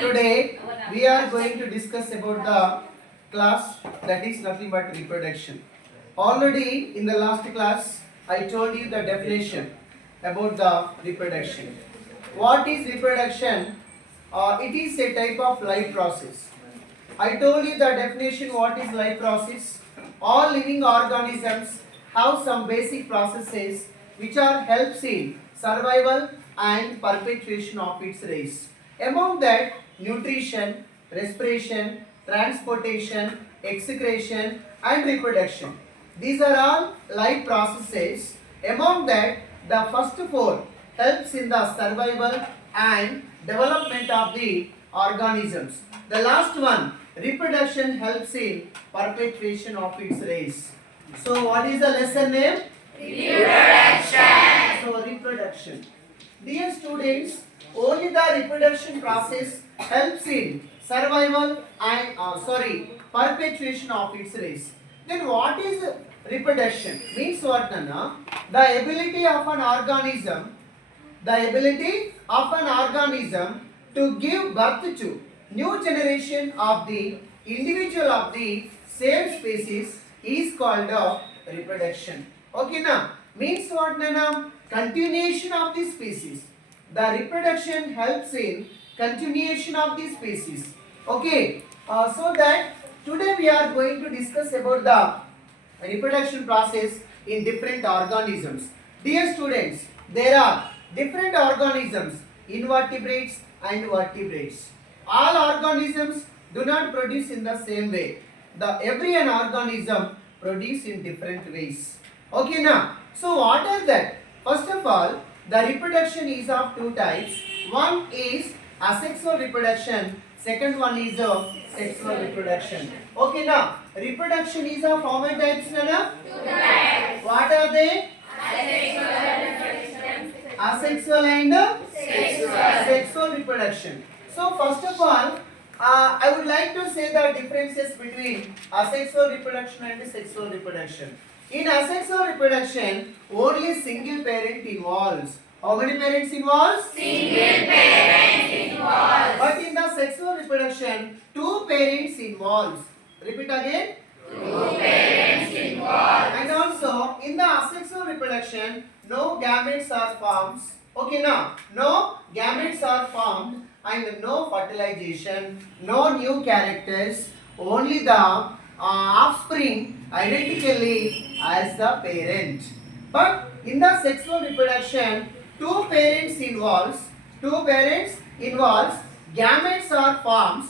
Today we are going to discuss about the class that is nothing but reproduction. Already in the last class I told you the definition about the reproduction. What is reproduction? It is a type of life process. I told you the definition what is life process. All living organisms have some basic processes which are helps in survival and perpetuation of its race. Among that, nutrition, respiration, transportation, excretion and reproduction. These are all life processes. Among that, the first four helps in the survival and development of the organisms. The last one, reproduction, helps in perpetuation of its race. So what is the lesson name? Reproduction. So reproduction. Dear students, only the reproduction process helps in survival and perpetuation of its race. Then what is reproduction? Means what, Nana? The ability of an organism to give birth to new generation of the individual of the same species is called reproduction. Okay, now means what, Nana? Continuation of the species. The reproduction helps in continuation of the species. Okay, so that today we are going to discuss about the reproduction process in different organisms. Dear students, there are different organisms, invertebrates and vertebrates. All organisms do not produce in the same way. Every an organism produce in different ways. Okay, now, so what are that? First of all, the reproduction is of two types. One is asexual reproduction. Second one is sexual reproduction. Okay, now reproduction is of how many types, Nana? Two types. What are they? Asexual and sexual reproduction. So first of all, I would like to say the differences between asexual reproduction and sexual reproduction. In asexual reproduction, only single parent involves. How many parents involves? Single parent involves. But in the sexual reproduction, two parents involves. Repeat again. Two parents involved. And also, in the asexual reproduction, no gametes are formed. Okay, now, no gametes are formed and no fertilization, no new characters, only the offspring identically as the parent. But in the sexual reproduction, two parents involves, gametes are formed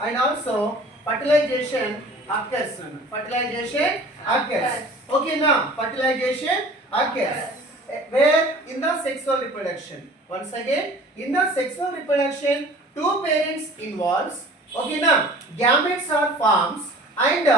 and also fertilization occurs. Okay, now fertilization occurs. Where? In the sexual reproduction. Once again, in the sexual reproduction, two parents involves. Okay, now gametes are formed and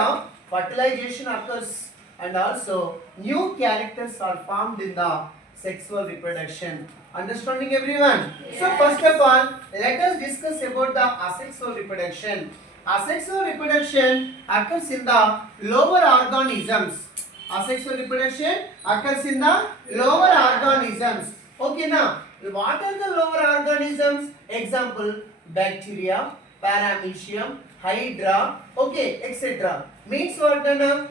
fertilization occurs, and also new characters are formed in the sexual reproduction. Understanding, everyone? Yes. So first of all, let us discuss about the asexual reproduction. Asexual reproduction occurs in the lower organisms. Asexual reproduction occurs in the lower organisms. Okay, now what are the lower organisms? Example: bacteria, paramecium, hydra, okay, etc. Means what, Nana?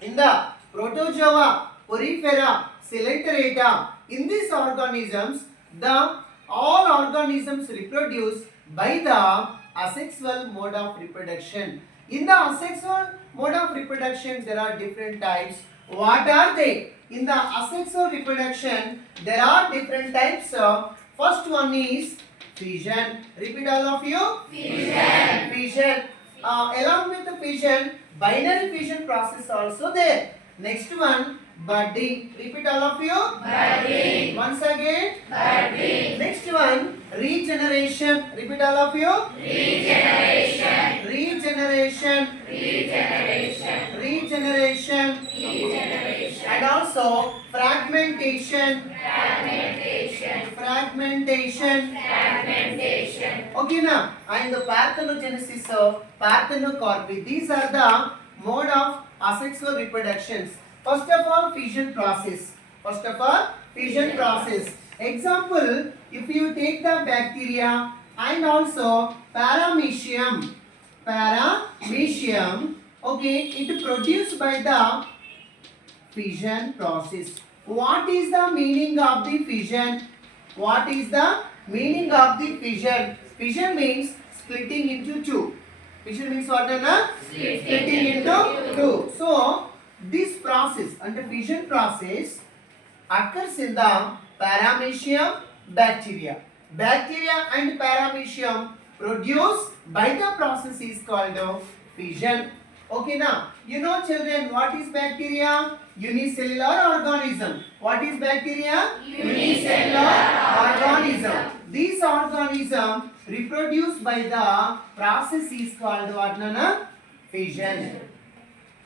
In the protozoa, porifera, coelenterata, in these organisms, all organisms reproduce by the asexual mode of reproduction. In the asexual mode of reproduction, there are different types. What are they? In the asexual reproduction, there are different types. First one is fission. Repeat, all of you. Fission. Along with the fission, binary fission process also there. Next one, budding. Repeat, all of you. Budding. Once again. Budding. Next one, regeneration. Repeat, all of you. Regeneration. Regeneration. Regeneration. Regeneration. Regeneration. And also fragmentation. Fragmentation. Fragmentation. Fragmentation. Okay, now, and the parthenogenesis of parthenocarpy. These are the mode of asexual reproductions. First of all, fission process. Example, if you take the bacteria and also paramecium, okay, it produced by the fission process. What is the meaning of the fission? What is the meaning of the fission? Fission means splitting into two. Fission means what, Anna? Splitting into two. So this process, under fission process, occurs in the paramecium bacteria. Bacteria and paramecium produced by the process is called fission. Okay, now you know children, what is bacteria? Unicellular organism. What is bacteria? Unicellular Organism. These organism reproduced by the process is called what, Nana? Fission.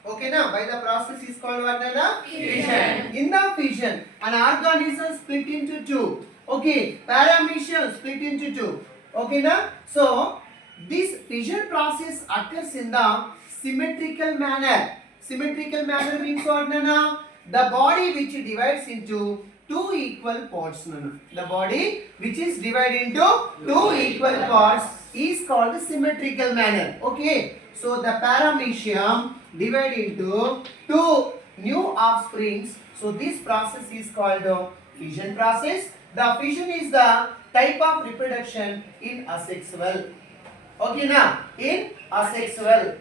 Okay, now by the process is called what, Nana? Fission. In the fission, an organism split into two. Okay, paramecium split into two. Okay, now so this fission process occurs in the symmetrical manner. Symmetrical manner means what, Nana? The body which divides into two equal parts, Nana. The body which is divided into two equal parts is called symmetrical manner. Okay, so the paramecium divide into two new offsprings. So this process is called fission process. The fission is the type of reproduction in asexual. Okay, now in asexual.